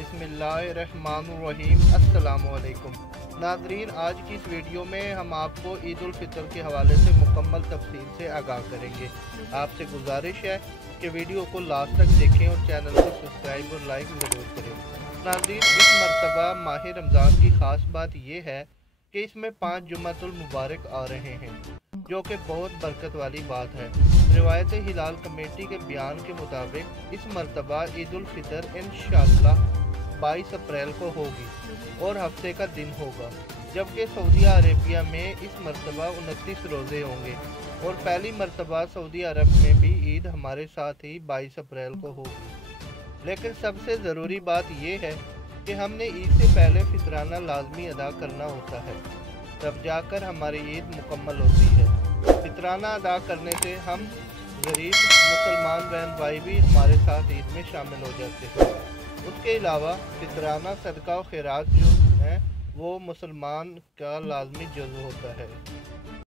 बिस्मिल्लाहिर्रहमानिर्रहीम। अस्सलामुअलैकुम नाज़रीन, आज की इस वीडियो में हम आपको ईद उल फितर के हवाले से मुकम्मल तफसील से आगाह करेंगे। आपसे गुजारिश है कि वीडियो को लास्ट तक देखें और चैनल को सब्सक्राइब और लाइक ज़रूर करें। नाज़रीन, इस मरतबा माह रमज़ान की ख़ास बात यह है कि इसमें 5 जुमातुल मुबारक आ रहे हैं, जो कि बहुत बरकत वाली बात है। रिवायत हिलाल कमेटी के बयान के मुताबिक इस मरतबा ईद उल फितर इंशाअल्लाह 22 अप्रैल को होगी और हफ्ते का दिन होगा, जबकि सऊदी अरेबिया में इस मरतबा 29 रोज़े होंगे और पहली मरतबा सऊदी अरब में भी ईद हमारे साथ ही 22 अप्रैल को होगी। लेकिन सबसे ज़रूरी बात यह है कि हमने ईद से पहले फितराना लाजमी अदा करना होता है, तब जाकर हमारी ईद मुकम्मल होती है। फितराना अदा करने से हम गरीब मुसलमान बहन भाई भी हमारे साथ ईद में शामिल हो जाते हैं। उसके अलावा फितराना सदका और खैरात जो है वो मुसलमान का लाजमी जुज़्व होता है।